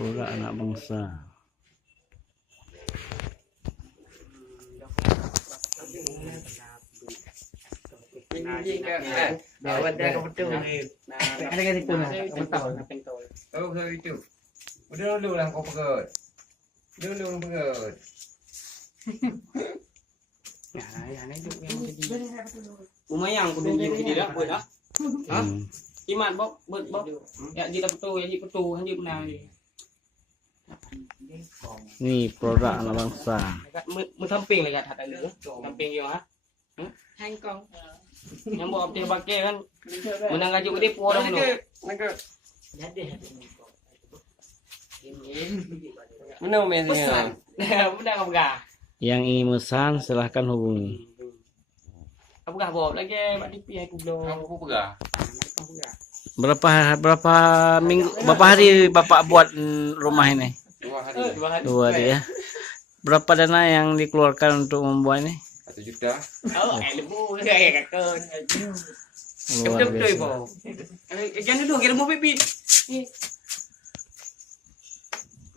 Produk anak bangsa. Ini kan, bawa dia ke betul ni. Ada kan itu nak mentol, nak pentol. Oh, itu. Udah dulu lah kau pegut. Dulu pegut. Ya, ini tu yang jadi. Lumayan kudu jadi dah buat dah. Ha? Iman bok, buat bok. Ya jadi betul, jadi betul, hanya benar ni. Ni produk anak bangsa. Mu samping lagi kat dulu. Samping dia ha. Hang Kong. Yang buat apa pakai kan. Menang gaji gede pun orang tu. Jadi. Mana mesnya? Benar ke begah? Yang ingin memesan silahkan hubungi. Apa begah bawa lagi mak DP aku belum. Aku pegah. Berapa minggu, berapa hari Bapak buat rumah ini? 2 hari. 2 hari ya. Berapa dana yang dikeluarkan untuk membuat ini? 1 juta. Oh, lebu saya kakak. Luar Betul biasa. ibu. Jangan dulu kira mau pipi.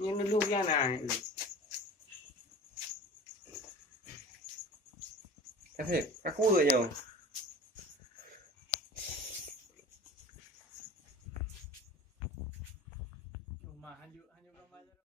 Yang dulu kan ah. Kasih, aku tu je.